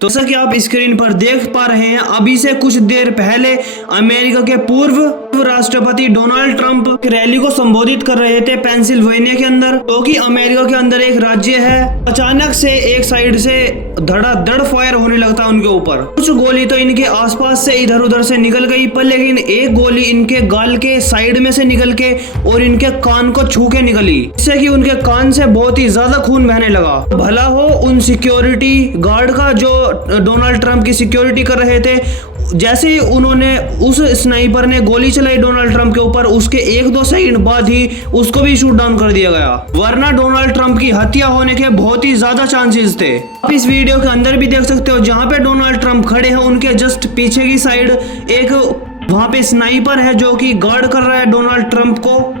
तो जैसा कि आप स्क्रीन पर देख पा रहे हैं, अभी से कुछ देर पहले अमेरिका के पूर्व राष्ट्रपति डोनाल्ड ट्रंप रैली को संबोधित कर रहे थे पेंसिल्वेनिया के अंदर, क्योंकि अमेरिका के अंदर एक राज्य है। अचानक से एक साइड से धड़ाधड़ फायर होने लगता है उनके ऊपर। कुछ गोली तो इनके आसपास से इधर उधर से निकल गई, पर लेकिन एक गोली इनके गाल के साइड में से निकल के और इनके कान को छू के निकली, जिससे कि उनके कान से बहुत ही ज्यादा खून बहने लगा। भला हो उन सिक्योरिटी गार्ड का जो डोनाल्ड ट्रंप की सिक्योरिटी कर रहे थे। जैसे ही उन्होंने उस स्नाइपर ने गोली चलाई डोनाल्ड ट्रंप के ऊपर, उसके 1-2 सेकंड बाद ही उसको भी शूट डाउन कर दिया गया, वरना डोनाल्ड ट्रंप की हत्या होने के बहुत ही ज्यादा चांसेस थे। आप इस वीडियो के अंदर भी देख सकते हो, जहां पे डोनाल्ड ट्रंप खड़े हैं उनके जस्ट पीछे की साइड एक वहां पे स्नाइपर है जो कि गार्ड कर रहा है डोनाल्ड ट्रंप को।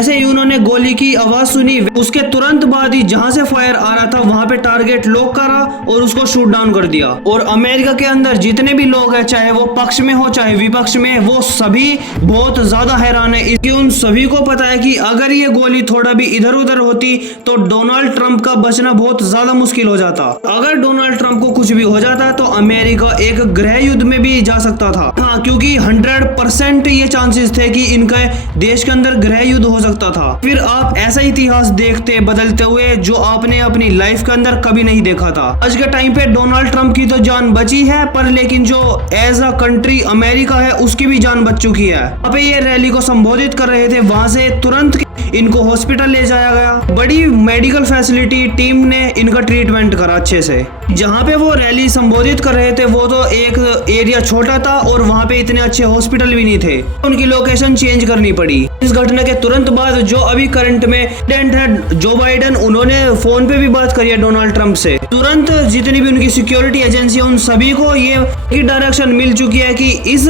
ऐसे ही उन्होंने गोली की आवाज सुनी, उसके तुरंत बाद ही जहां से फायर आ रहा था वहां पे टारगेट लॉक करा और उसको शूट डाउन कर दिया। और अमेरिका के अंदर जितने भी लोग हैं, चाहे वो पक्ष में हो चाहे विपक्ष में, वो सभी बहुत ज्यादा हैरान है, क्योंकि उन सभी को पता है कि अगर ये गोली थोड़ा भी इधर उधर होती तो डोनाल्ड ट्रंप का बचना बहुत ज्यादा मुश्किल हो जाता। अगर डोनाल्ड ट्रंप को कुछ भी हो जाता तो अमेरिका एक गृह युद्ध में भी जा सकता था। हाँ, क्योंकि 100% ये चांसेस थे कि इनका देश के अंदर गृह युद्ध हो सकता था। फिर आप ऐसा इतिहास देखते बदलते हुए जो आपने अपनी लाइफ के अंदर कभी नहीं देखा था। आज के टाइम पे डोनाल्ड ट्रंप की तो जान बची है, पर लेकिन जो एज अ कंट्री अमेरिका है उसकी भी जान बच चुकी है। अब ये रैली को संबोधित कर रहे थे, वहां से तुरंत इनको हॉस्पिटल ले जाया गया। बड़ी मेडिकल फैसिलिटी टीम ने इनका ट्रीटमेंट करा अच्छे से। जहाँ पे वो रैली संबोधित कर रहे थे वो तो एक एरिया छोटा था और वहाँ पे इतने अच्छे हॉस्पिटल भी नहीं थे, उनकी लोकेशन चेंज करनी पड़ी। इस घटना के तुरंत बाद जो अभी करंट में प्रेसिडेंट है जो बाइडेन, उन्होंने फोन पे भी बात करी है डोनाल्ड ट्रंप से। तुरंत जितनी भी उनकी सिक्योरिटी एजेंसी है उन सभी को ये डायरेक्शन मिल चुकी है कि इस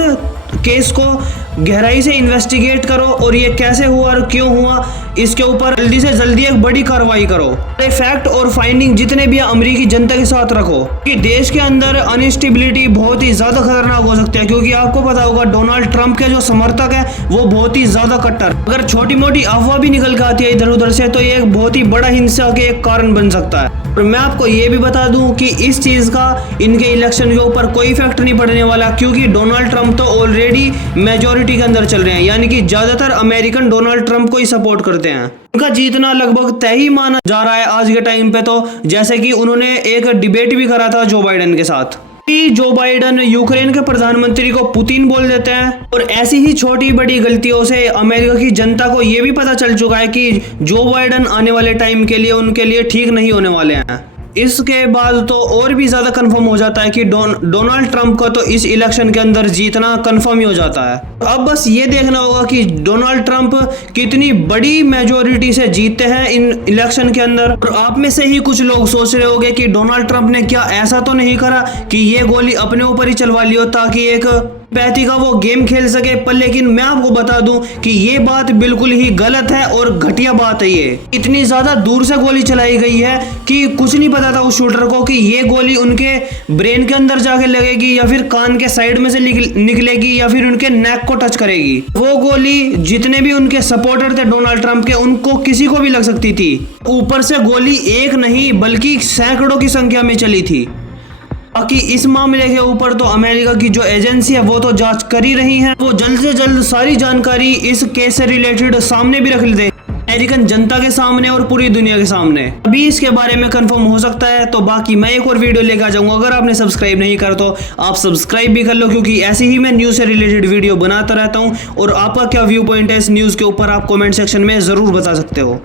केस को गहराई से इन्वेस्टिगेट करो और ये कैसे हुआ और क्यों हुआ, इसके ऊपर जल्दी से जल्दी एक बड़ी कार्रवाई करो। फैक्ट और फाइंडिंग जितने भी अमेरिकी जनता के साथ रखो, कि देश के अंदर अनस्टेबिलिटी बहुत ही ज्यादा खतरनाक हो सकती है, क्योंकि आपको पता होगा डोनाल्ड ट्रंप के जो समर्थक है वो बहुत ही ज्यादा कट्टर, अगर छोटी मोटी अफवाह भी निकल के आती है इधर उधर से तो ये एक बहुत ही बड़ा हिंसा के एक कारण बन सकता है। और मैं आपको ये भी बता दूं कि इस चीज का इनके इलेक्शन के ऊपर कोई इफेक्ट नहीं पड़ने वाला, क्योंकि डोनाल्ड ट्रंप तो ऑलरेडी मेजोरिटी के अंदर चल रहे हैं, यानी कि ज्यादातर अमेरिकन डोनाल्ड ट्रंप को ही सपोर्ट करते हैं। उनका जीतना लगभग तय ही माना जा रहा है आज के टाइम पे, तो जैसे कि उन्होंने एक डिबेट भी करा था जो बाइडेन के साथ। जो बाइडेन यूक्रेन के प्रधानमंत्री को पुतिन बोल देते हैं, और ऐसी ही छोटी बड़ी गलतियों से अमेरिका की जनता को यह भी पता चल चुका है कि जो बाइडेन आने वाले टाइम के लिए उनके लिए ठीक नहीं होने वाले हैं। इसके बाद तो और भी ज्यादा कंफर्म हो जाता है कि डोनाल्ड ट्रंप का तो इस इलेक्शन के अंदर जीतना कंफर्म ही हो जाता है। अब बस ये देखना होगा कि डोनाल्ड ट्रंप कितनी बड़ी मेजोरिटी से जीतते हैं इन इलेक्शन के अंदर। और आप में से ही कुछ लोग सोच रहे होंगे कि डोनाल्ड ट्रंप ने क्या ऐसा तो नहीं करा कि ये गोली अपने ऊपर ही चलवा लियो ताकि एक पैथी का वो गेम खेल सके, पर लेकिन मैं आपको बता दूं कि ये बात बिल्कुल ही गलत है और घटिया बात है। ये इतनी ज्यादा दूर से गोली चलाई गई है कि कुछ नहीं पता था उस शूटर को कि ये गोली उनके ब्रेन के अंदर जाके लगेगी या फिर कान के साइड में से निकलेगी या फिर उनके नेक को टच करेगी। वो गोली जितने भी उनके सपोर्टर थे डोनाल्ड ट्रंप के, उनको किसी को भी लग सकती थी। ऊपर से गोली एक नहीं बल्कि सैकड़ों की संख्या में चली थी। बाकी इस मामले के ऊपर तो अमेरिका की जो एजेंसी है वो तो जांच कर ही रही है, वो जल्द से जल्द सारी जानकारी इस केस से रिलेटेड सामने भी रख दे अमेरिकन जनता के सामने और पूरी दुनिया के सामने। अभी इसके बारे में कंफर्म हो सकता है, तो बाकी मैं एक और वीडियो लेकर आ जाऊंगा। अगर आपने सब्सक्राइब नहीं करा तो आप सब्सक्राइब भी कर लो, क्योंकि ऐसे ही मैं न्यूज़ से रिलेटेड वीडियो बनाता रहता हूं। और आपका क्या व्यू पॉइंट है इस न्यूज़ के ऊपर आप कमेंट सेक्शन में ज़रूर बता सकते हो।